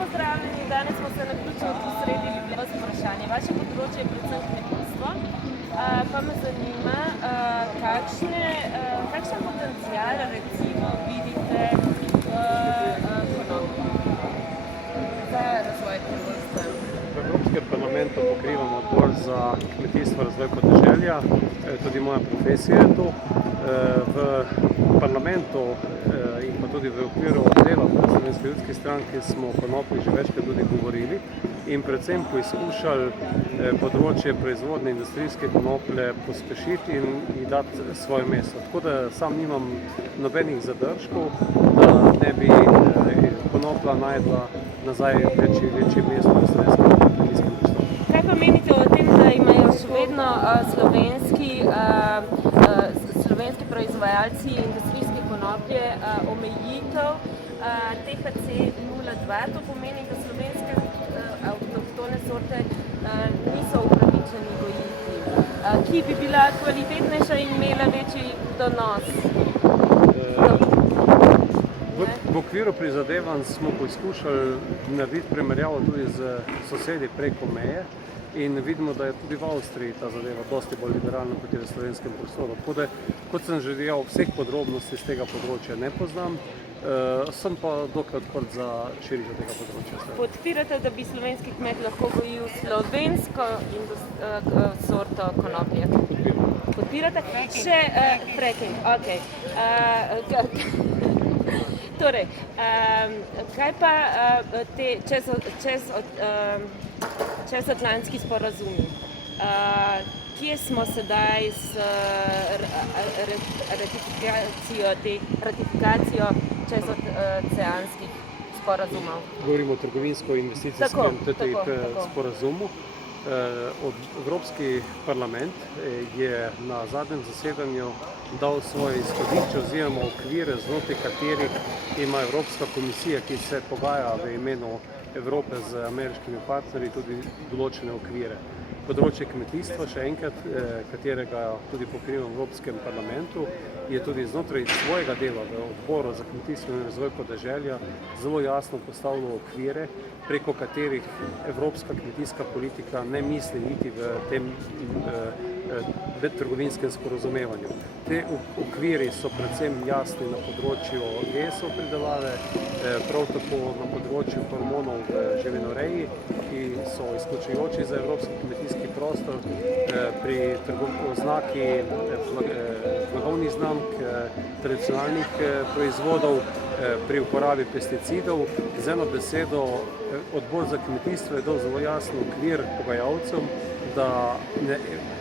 pozdravljeni. Danes smo se naključno sredi vas vprašanje. Vaše področje je predvsem kmetijstvo. Pa me zanima, kakšen potencial recimo vidite v konoplji za razvoj te vrste? V Evropskem parlamentu pokrivamo odbor za kmetijstvo, razvoj podeželja, tudi moja profesija je tu. V parlamentu in pa tudi v okviru dela v Slovenski ljudski stranki smo o konoplji že večkrat tudi govorili in predvsem poizkušali področje proizvodne industrijske konoplje pospešiti in ji dati svoje mesto. Tako da sam nimam nobenih zadržkov, da ne bi konoplja najdla nazaj večje mesto v slovenskem kmetijskem prostoru. Kaj pa menite o tem, da imajo še vedno slovenski proizvajalci industrijske konoplje omejitev THC 0,2? To pomeni, da slovenske avtohtone sorte niso upravičeni gojiti, ki bi bila kvalitetnejša in imela večji donos. V okviru prizadevanj smo poskušali narediti primerjavo tudi z sosedi preko meje in vidimo, da je tudi v Avstriji ta zadeva dosti bolj liberalna kot je v slovenskem prostoru. Tako da, kot sem že dejal, vseh podrobnosti z tega področja ne poznam, sem pa dokaj odprt za širitev tega področja. Podpirate, da bi slovenski kmet lahko gojil slovensko sorto konoplje? Podpirate? Še fracking, okej. Torej, kaj pa te čezatlantski sporazumi? Kje smo sedaj s ratifikacijo čezoceanskih sporazumov? Govorimo o trgovinsko-investicijskem sporazumu. Evropski parlament je na zadnjem zasedanju dal svoje izhodišče oziroma okvire, znotraj katerih ima Evropska komisija, ki se pogaja v imenu Evrope z ameriškimi partnerji, tudi določene okvire. Področje kmetijstva, še enkrat, katerega tudi pokrivam v Evropskem parlamentu, je tudi znotraj svojega dela v odboru za kmetijstvo in razvoj podeželja zelo jasno postavilo okvire, preko katerih evropska kmetijska politika ne misli niti v tem trgovinskem sporazumevanju. Te okviri so predvsem jasni na področju GSO pridelave, prav tako na področju hormonov v živinoreji, ki so izključujoči za evropski kmetijski prostor, pri oznaki blagovnih znamk, tradicionalnih proizvodov, pri uporabi pesticidov. Z eno besedo, odbor za kmetijstvo je dal zelo jasen okvir pogajalcem, da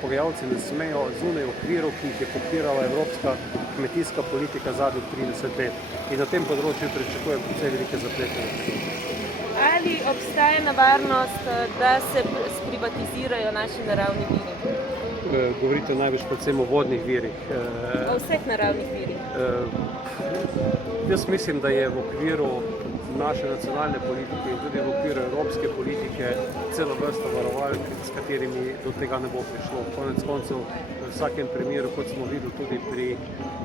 pogajalci ne smejo zunaj okvirov, ki jih je podpirala evropska kmetijska politika zadnjih 30 let. In na tem področju pričakujem precej velike zaplete. Ali obstaja nevarnost, da se sprivatizirajo naši naravni viri? Govorite največ predvsem o vodnih virih. O vseh naravnih virih. Jaz mislim, da je v okviru naše nacionalne politike in tudi v okviru evropske politike celo vrsta varovalk, s katerimi do tega ne bo prišlo. Konec koncev, v vsakem primeru, kot smo videli tudi pri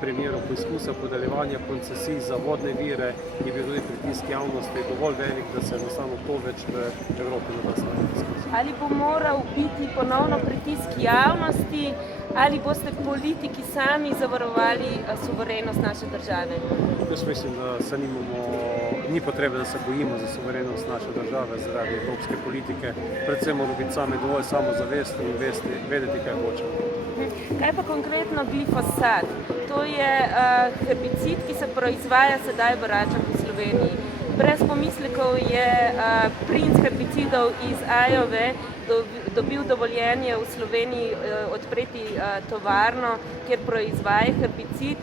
primeru poizkusa podeljevanja koncesij za vodne vire, je bil tudi pritisk javnosti dovolj velik, da se enostavno to več v Evropi ne da staviti. Ali bo moral biti ponovno pritisk javnosti, ali boste politiki sami zavarovali suverenost naše države? Jaz mislim, da ni potrebe, da se bojimo za suverenost naše države zaradi evropske politike. Predvsem moramo biti sami dovolj samozavestni in vedeti, kaj hočemo. Kaj pa konkretno glifosat? To je herbicid, ki se proizvaja sedaj v Račah v Sloveniji. Brez pomislekov je princ herbicidov iz Iowe dobil dovoljenje v Sloveniji odpreti tovarno, kjer proizvaja herbicid,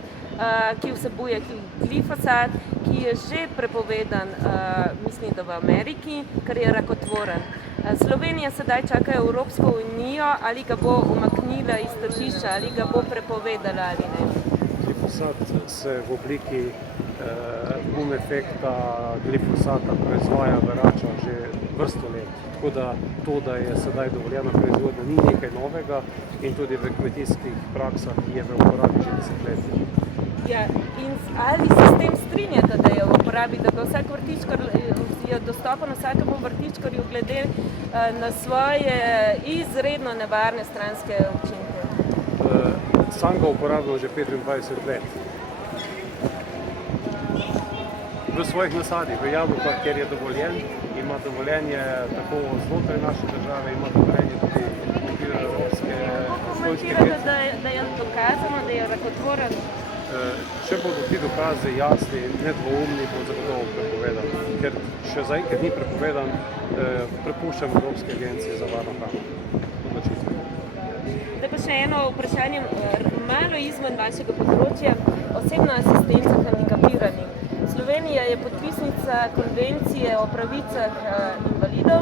ki vsebuje glifosat, ki je že prepovedan, mislim, da v Ameriki, ker je rakotvoren. Slovenija sedaj čaka Evropsko unijo, ali ga bo umaknila iz tržišča, ali ga bo prepovedala ali ne. Glifosat se v obliki efekta glifosata proizvaja v Račah že vrsto let. Tako da to, da je sedaj dovoljena proizvodnja, ni nekaj novega in tudi v kmetijskih praksah je v uporabi že desetletje. Ja, in ali se s tem strinjate, da je v uporabi, da ga vsak vrtičkar je dostopen vsakemu vrtičkarju glede na svoje izredno nevarne stranske učinke? Sam ga uporabljam že 25 let. V svojih nasadih, v jabolkah, kjer je dovoljen, ima dovoljenje tako znotraj naše države, ima dovoljenje tudi v okviru Evropske šolske Komentirate, da je dokazano, da je rakotvoren? Če bodo ti dokazi jasni, nedvoumni, bo zagotovo prepovedan. Ker še zaenkrat ni prepovedan, prepuščam Evropske agencije za varno hrano. Odločitve. Zdaj pa še eno vprašanje, malo izven vašega področja, osebna asistenca hendikapiranim. Slovenija je podpisnica konvencije o pravicah invalidov,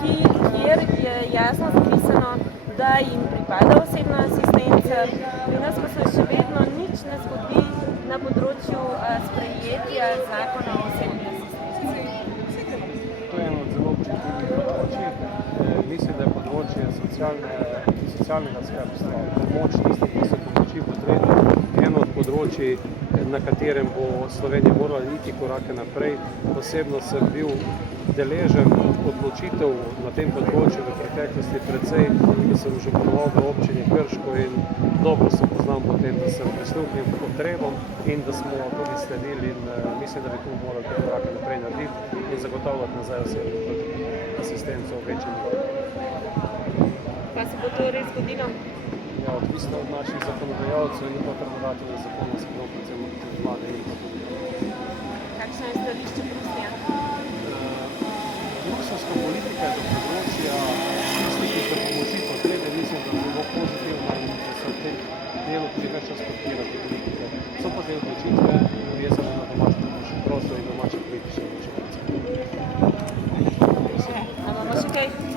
kjer je jasno zapisano, da jim pripada osebna asistenca. Pri nas pa se še vedno nič ne zgodi na področju sprejetja zakona o osebni asistenci. To je eno od zelo občutljivih področij. Mislim, da je področje socialnega skrbstva, pomoč tistih, ki so pomoči potrebni, eno od področij, na katerem bo Slovenija morala iti korake naprej. Osebno sem bil deležen odločitev na tem področju v preteklosti precej, da sem županoval v občini Krško in dobro se poznam po tem, da sem prisluhnil potrebam in da smo tudi sledili in mislim, da bi tu morali te korake naprej narediti in zagotavljati nazaj osebno asistenco v večjem nivoju. Pa se bo to res zgodilo? Ja, odvisno od naših zakonodajalcev in pa predlagateljev zakona, se prav predvsem od vlade in pa tudi. Kakšno je stališče Bruslja? Bruselska politika je do področja tistih, ki so pomoči potrebe, mislim, da zelo pozitivna in da se v tem delu tudi več čas podpira te politike. So pa te odločitve vezane na domačo prostor in domače politične odločitve. A imamo še kaj?